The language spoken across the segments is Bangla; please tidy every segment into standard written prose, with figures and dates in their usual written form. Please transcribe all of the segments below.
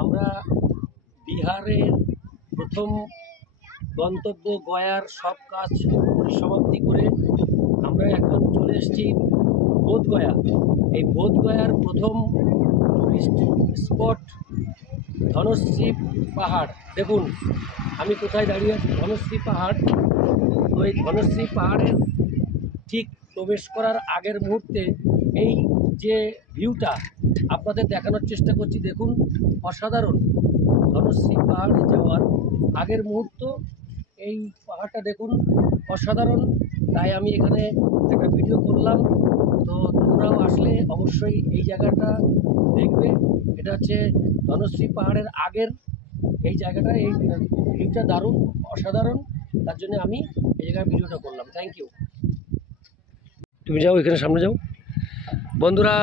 আমরা বিহারের প্রথম গন্তব্য গয়ার সব কাজ পরিসমাপ্তি করে আমরা এখন চলে এসেছি বোধগয়া। এই বোধগয়ার প্রথম টুরিস্ট স্পট ধনশ্রী পাহাড়। দেখুন আমি কোথায় দাঁড়িয়ে আছি, ধনশ্রী পাহাড়। তো এই ধনশ্রী পাহাড়ের ঠিক প্রবেশ করার আগের মুহূর্তে এই যে ভিউটা আপনাদের দেখানোর চেষ্টা করছি, দেখুন অসাধারণ। ধনশ্রী পাহাড়ে যাওয়ার আগের মুহূর্ত এই পাহাড়টা দেখুন অসাধারণ, তাই আমি এখানে একটা ভিডিও করলাম। তো তোমরাও আসলে অবশ্যই এই জায়গাটা দেখবে। এটা হচ্ছে ধনশ্রী পাহাড়ের আগের এই জায়গাটা, এই ভিউটা দারুণ অসাধারণ, তার জন্য আমি এই জায়গায় ভিডিওটা করলাম। Thank you. তুমি যাও, এখানে সামনে যাও। বন্ধুরা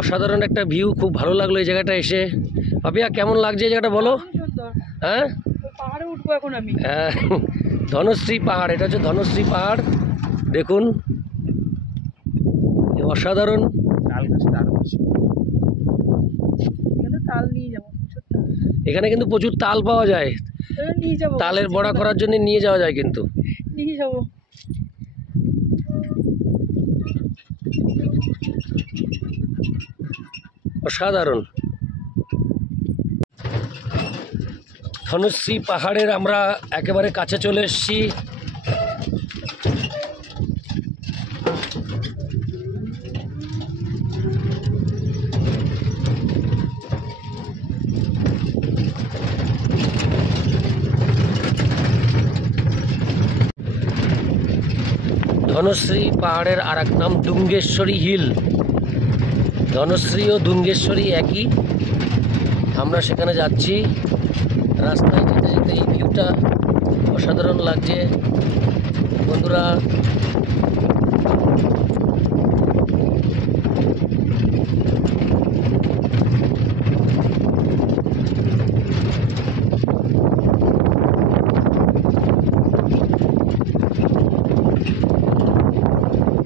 অসাধারণ একটা ভিউ, খুব ভালো লাগলো এই জায়গাটা এসে। পাপিয়া কেমন লাগছে এই জায়গাটা বলো? হ্যাঁ, পাহাড়ে উঠবো এখন আমি। হ্যাঁ, ধনশ্রী পাহাড়, এটা হচ্ছে ধনশ্রী পাহাড়। দেখুন অসাধারণ। তাল নিয়ে যাবো, এখানে কিন্তু প্রচুর তাল পাওয়া যায়, নিয়ে যাবো। তালের বড়া করার জন্য নিয়ে যাওয়া যায় কিন্তু। নিয়ে যাবো। অসাধারণ। ধনশ্রী পাহাড়ের আমরা একেবারে কাছে চলে এসেছি। ধনশ্রী পাহাড়ের আর এক নাম ডুঙ্গেশ্বরী হিল। ধনশ্রী ও ডুঙ্গেশ্বরী একই। আমরা সেখানে যাচ্ছি। রাস্তায় যেতে যেতে এই ভিউটা অসাধারণ লাগছে বন্ধুরা।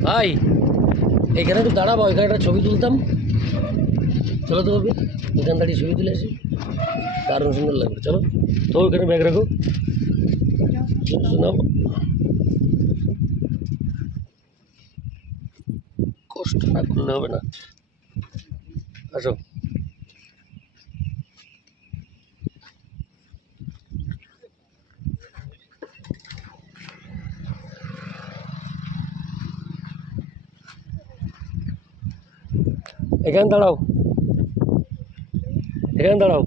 ভাই এখানে একটু দাঁড়াবো, এখানে একটা ছবি তুলতাম। চলো তো ভাবি, এখানে দাঁড়িয়ে ছবি তুলে আসি, দারুণ সুন্দর লাগবে। চলো তো, ওইখানে ব্যাগ রাখো, শোনাবো। কষ্ট না করলে হবে না, আসো। এখানে দাঁড়াও, এখানে দাঁড়াও।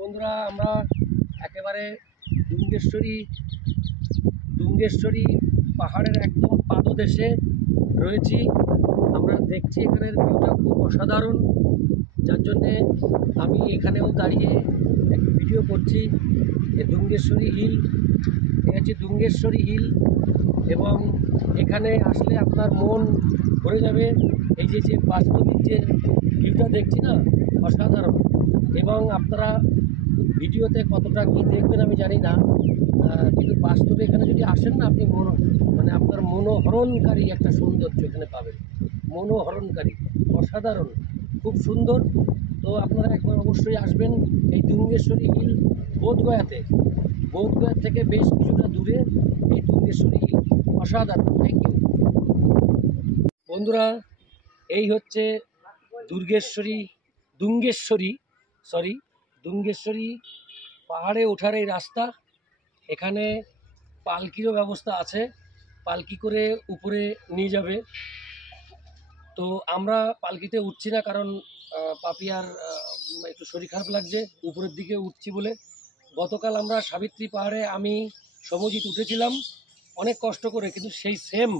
বন্ধুরা আমরা একেবারে ডুঙ্গেশ্বরী পাহাড়ের একদম পাদদেশে রয়েছি। আমরা দেখছি এখানের ভিউটা খুব অসাধারণ, যার জন্যে আমি এখানেও দাঁড়িয়ে একটু ভিডিও করছি। ডুঙ্গেশ্বরী হিল, এটা হচ্ছে ডুঙ্গেশ্বরী হিল, এবং এখানে আসলে আপনার মন ভরে যাবে। এই যে যে বাস্তবিক যে ভিউটা দেখছি না, অসাধারণ। এবং আপনারা ভিডিওতে কতটা কী দেখবেন আমি জানি না, কিন্তু বাস্তবে এখানে যদি আসেন না, আপনি মানে আপনার মনোহরণকারী একটা সৌন্দর্য এখানে পাবেন। মনোহরণকারী, অসাধারণ, খুব সুন্দর। তো আপনারা একবার অবশ্যই আসবেন এই ডুঙ্গেশ্বরী হিল বোধগয়াতে। বোধগয়া থেকে বেশ কিছুটা দূরে এই ডুঙ্গেশ্বরী হিল, অসাধারণ। থ্যাংক ইউ বন্ধুরা। এই হচ্ছে ডুঙ্গেশ্বরী পাহাড়ে ওঠার এই রাস্তা। এখানে পালকিরও ব্যবস্থা আছে, পালকি করে উপরে নিয়ে যাবে। তো আমরা পালকিতে উঠছি না, কারণ পাপিয়ার একটু শরীর খারাপ লাগছে উপরের দিকে উঠছি বলে। গতকাল আমরা সাবিত্রী পাহাড়ে আমি সমজিৎ উঠেছিলাম অনেক কষ্ট করে, কিন্তু সেই সেম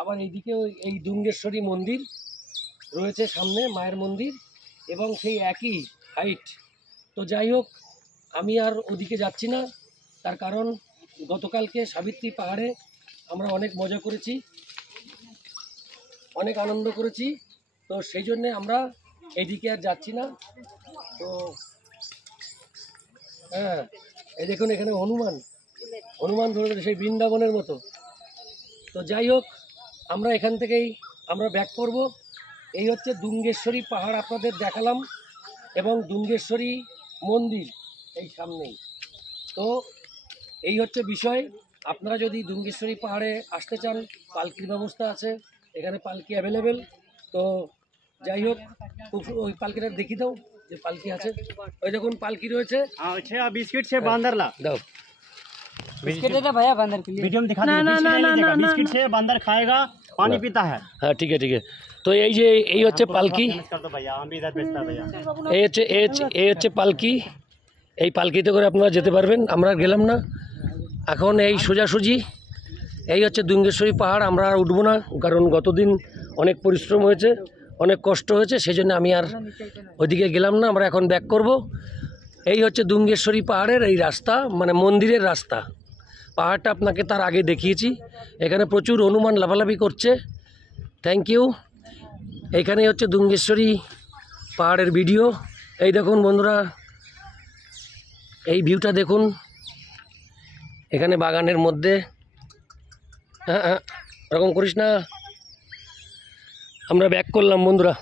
আবার এইদিকেও এই ডুঙ্গেশ্বরী মন্দির রয়েছে সামনে, মায়ের মন্দির, এবং সেই একই হাইট। তো যাই হোক, আমি আর ওদিকে যাচ্ছি না, তার কারণ গতকালকে সাবিত্রী পাহাড়ে আমরা অনেক মজা করেছি, অনেক আনন্দ করেছি। তো সেই জন্যে আমরা এইদিকে আর যাচ্ছি না। তো হ্যাঁ, এই দেখুন এখানে হনুমান ধরে সেই বৃন্দাবনের মতো। তো যাই হোক, আমরা এখান থেকেই আমরা ব্যাক করব। এই হচ্ছে দুঙ্গেশ্বরী পাহাড় আপনাদের দেখালাম, এবং দুঙ্গেশ্বরী মন্দির এই সামনেই। তো এই হচ্ছে বিষয়। আপনারা যদি দুঙ্গেশ্বরী পাহাড়ে আসতে চান, পালকির ব্যবস্থা আছে, এখানে পালকি অ্যাভেলেবেল। তো যাই হোক, ওই পালকিটা দেখিয়ে দাও, যে পালকি আছে। ওই দেখুন পালকি রয়েছে। बिस्किट से बंदर ला দাও। बिस्किट दे दे भैया बंदर के लिए। वीडियो में दिखा ना, दीजिए, ना, बिस्किट ना, नहीं ना, लीजिएगा, ना, बिस्किट से बंदर खाएगा, पानी पीता है। হ্যাঁ, ঠিক আছে ঠিক আছে। তো এই যে এই হচ্ছে পালকি, Finish कर दो भैया, हम भी इधर बेचता है भैया। এই হচ্ছে পালকি। এই পালকিতে করে আপনারা যেতে পারবেন। আমরা গেলাম না এখন। এই সোজাসুজি এই হচ্ছে দুঙ্গেশ্বরী পাহাড়। আমরা আর উঠবো না, কারণ গতদিন অনেক পরিশ্রম হয়েছে, অনেক কষ্ট হয়েছে, সেই জন্য আমি আর ওইদিকে গেলাম না। আমরা এখন ব্যাক করব। এই হচ্ছে দুঙ্গেশ্বরী পাহাড়ের এই রাস্তা, মানে মন্দিরের রাস্তা। পাহাড়টা আপনাকে তার আগে দেখিয়েছি। এখানে প্রচুর হনুমান লাফালাফি করছে। Thank you. এইখানে হচ্ছে দুঙ্গেশ্বরী পাহাড়ের ভিডিও। এই দেখুন বন্ধুরা, এই ভিউটা দেখুন, এখানে বাগানের মধ্যে। হ্যাঁ হ্যাঁ, এরকম করিস না। আমরা ব্যাক করলাম বন্ধুরা।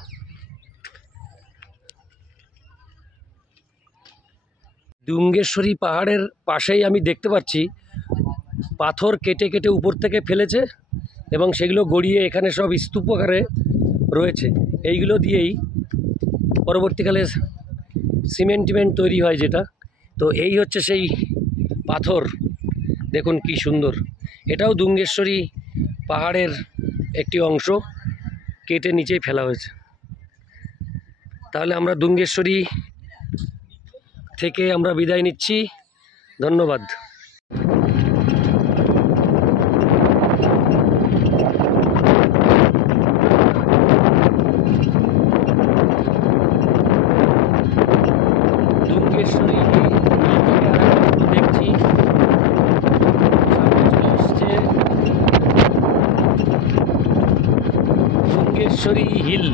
দুঙ্গেশ্বরী পাহাড়ের পাশেই আমি দেখতে পাচ্ছি পাথর কেটে কেটে উপর থেকে ফেলেছে, এবং সেগুলো গড়িয়ে এখানে সব স্তূপ আকারে রয়েছে। এইগুলো দিয়েই পরবর্তীকালে সিমেন্ট তৈরি হয় যেটা। তো এই হচ্ছে সেই পাথর, দেখুন কি সুন্দর। এটাও দুঙ্গেশ্বরী পাহাড়ের একটি অংশ, কেটে নিচেই ফেলা হয়েছে। তাহলে আমরা দুঙ্গেশ্বরী থেকে আমরা বিদায় নিচ্ছি। ধন্যবাদ। দুঙ্গেশ্বরী দেখছি সামনে চলে এসছে দুঙ্গেশ্বরী হিল।